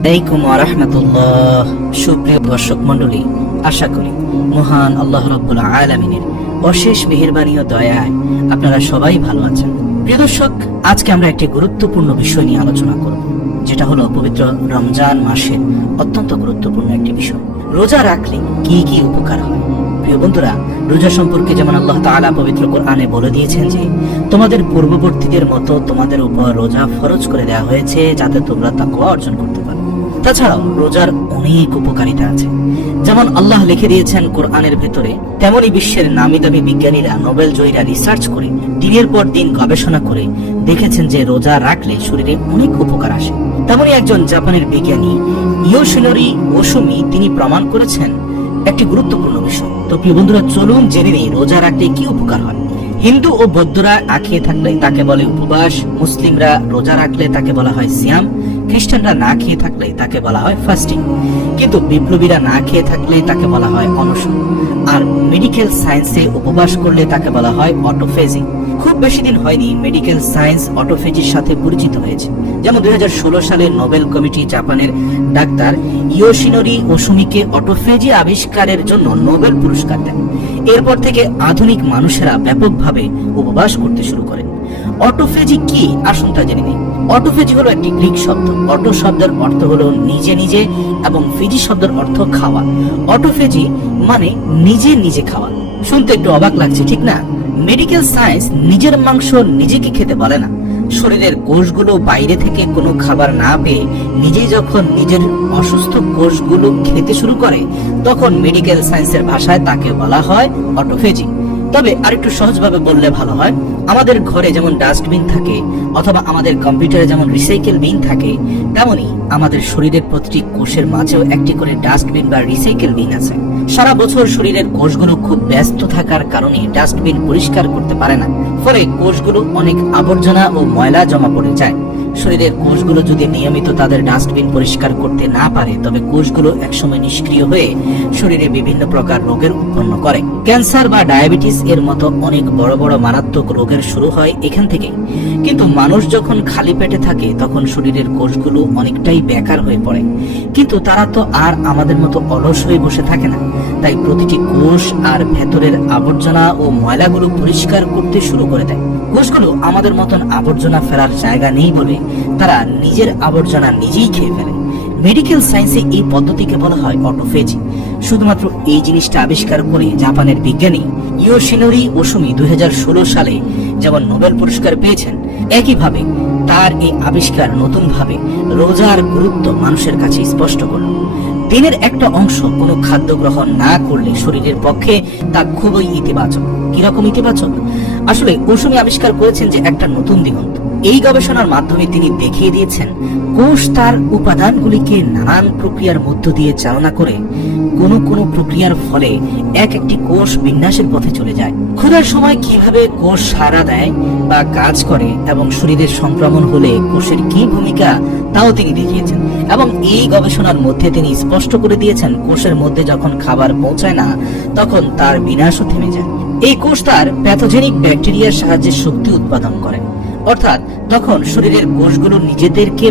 আলাইকুম ওয়া রাহমাতুল্লাহ। সুপ্রিয় দর্শক মণ্ডলী, আশা করি মহান আল্লাহ রাব্বুল আলামিনের অশেষ মেহেরবানি ও দয়ায় আপনারা সবাই ভালো আছেন। প্রিয় দর্শক, আজকে আমরা একটি গুরুত্বপূর্ণ বিষয় নিয়ে আলোচনা করব, যেটা হলো পবিত্র রমজান মাসের অত্যন্ত গুরুত্বপূর্ণ একটি বিষয়। রোজা রাখলে কি কি উপকার হয়? প্রিয় বন্ধুরা, রোজা সম্পর্কে যেমন আল্লাহ তাআলা পবিত্র কোরআনে বলে দিয়েছেন যে তোমাদের পূর্ববর্তীদের মতো তোমাদের উপর রোজা ফরজ করে দেওয়া হয়েছে যাতে তোমরা তাকওয়া অর্জন করতে পারো। তাছাড়াও রোজার অনেক উপকারিতা আছে, যেমন আল্লাহ লিখে দিয়েছেন কোরআনের ভেতরে, তেমনি বিশ্বের নামি দামি বিজ্ঞানীরা, নোবেল জয়ীরা রিসার্চ করে দিনের পর দিন গবেষণা করে দেখেছেন যে রোজা রাখলে শরীরে অনেক উপকার আসে। তেমনি একজন জাপানের বিজ্ঞানী ইয়োশিনোরি ওসুমি তিনি প্রমাণ করেছেন একটি গুরুত্বপূর্ণ বিষয়। তো প্রিয় বন্ধুরা, চলুন জেনে নিই রোজা রাখলে কি উপকার হয়। হিন্দু ও বৌদ্ধরা না খেয়ে থাকলে তাকে বলে উপবাস, মুসলিমরা রোজা রাখলে তাকে বলা হয় সিয়াম, খ্রিস্টানরা না খেয়ে থাকলে তাকে বলা হয় ফাস্টিং, কিন্তু বিপ্লবীরা না খেয়ে থাকলে তাকে বলা হয় অনশন, আর মেডিকেল সায়েন্সে উপবাস করলে তাকে বলা হয় অটোফেজি। খুব বেশি দিন হয়নি মেডিকেল সায়েন্স অটোফেজির সাথে পরিচিত হয়েছে। যেমন 2016 সালে নোবেল কমিটি জাপানের ডাক্তার ইয়োশিনোরি ওসুমিকে অটোফেজি আবিষ্কারের জন্য নোবেল পুরস্কার দেন। এরপর থেকে আধুনিক মানুষেরা ব্যাপকভাবে উপবাস করতে শুরু করেন। অটোফেজি কি, আসুন তা জেনে নিই। অটোফেজি হলো একটি গ্রিক শব্দ। অটো শব্দের অর্থ হলো নিজে নিজে এবং ফেজি শব্দের অর্থ খাওয়া। অটোফেজি মানে নিজে নিজে খাওয়া। শুনতে একটু অবাক লাগছে, ঠিক না? মেডিকেল সায়েন্স নিজের মাংস নিজেকে খেতে বলে না। শরীরের কোষগুলো বাইরে থেকে কোনো খাবার না পেয়ে নিজেই যখন নিজের অসুস্থ কোষগুলো খেতে শুরু করে, তখন মেডিকেল সায়েন্সের ভাষায় তাকে বলা হয় অটোফেজি। তবে আরেকটু সহজভাবে বললে ভালো হয়, আমাদের ঘরে যেমন ডাস্টবিন থাকে অথবা আমাদের কম্পিউটারে যেমন রিসাইকেল বিন থাকে, তেমনি আমাদের শরীরের প্রতিটি কোষের মাঝেও একটি করে ডাস্টবিন বা রিসাইকেল বিন আছে। সারা বছর শরীরের কোষগুলো খুব ব্যস্ত থাকার কারণে ডাস্টবিন পরিষ্কার করতে পারে না, ফলে কোষগুলো অনেক আবর্জনা ও ময়লা জমা পড়ে যায়। শরীরের কোষগুলো যদি নিয়মিত তাদের ডাস্টবিন পরিষ্কার করতে না পারে, তবে কোষগুলো একসময় নিষ্ক্রিয় হয়ে শরীরে বিভিন্ন প্রকার রোগের উৎপন্ন করে। ক্যান্সার বা ডায়াবেটিস এর মতো অনেক বড় বড় মারাত্মক রোগের শুরু হয় এখান থেকে। কিন্তু মানুষ যখন খালি পেটে থাকে তখন শরীরের কোষগুলো অনেকটাই বেকার হয়ে পড়ে, কিন্তু তারা তো আর আমাদের মতো অলস হয়ে বসে থাকে না। তাই প্রতিটি কোষ আর ভেতরের আবর্জনা ও ময়লাগুলো পরিষ্কার করতে শুরু করে দেয়। কোষগুলো আমাদের মতন আবর্জনা ফেলার জায়গা নেই বলে তারা নিজের আবর্জনা নিজেই খেয়ে ফেলে। মেডিকেল সায়েন্সে এই পদ্ধতিকে বলা হয় অটোফেজি। শুধুমাত্র এই জিনিসটা আবিষ্কার করে জাপানের বিজ্ঞানী ইয়োশিনোরি ওসুমি 2016 সালে যেমন নোবেল পুরস্কার পেয়েছেন, একইভাবে তার এই আবিষ্কার নতুনভাবে রোজার গুরুত্ব মানুষের কাছে স্পষ্ট করল। দিনের একটা অংশ কোনো খাদ্য গ্রহণ না করলে শরীরের পক্ষে তা খুবই ইতিবাচক। কিরকম ইতিবাচক? আসলে ওসুমি আবিষ্কার করেছেন যে একটা নতুন দিগন্ত। এই গবেষণার মাধ্যমে তিনি দেখিয়ে দিয়েছেন কোষ তার উপাদানগুলিকে নানান প্রক্রিয়ার মধ্য দিয়ে চালনা করে কোনো প্রক্রিয়ার ফলে একটি কোষ বিন্যাসের পথে চলে যায়। ক্ষুধার সময় কিভাবে কোষ সাড়া দেয় বা কাজ করে এবং শরীরের সংক্রমণ হলে কোষের কি ভূমিকা, তাও তিনি দেখিয়েছেন। এবং এই গবেষণার মধ্যে তিনি স্পষ্ট করে দিয়েছেন কোষের মধ্যে যখন খাবার পৌঁছায় না, তখন তার বিনাশও থেমে যায়। এই কোষ তার প্যাথোজেনিক ব্যাকটেরিয়ার সাহায্যে শক্তি উৎপাদন করে, অর্থাৎ তখন শরীরের কোষগুলো নিজেদেরকে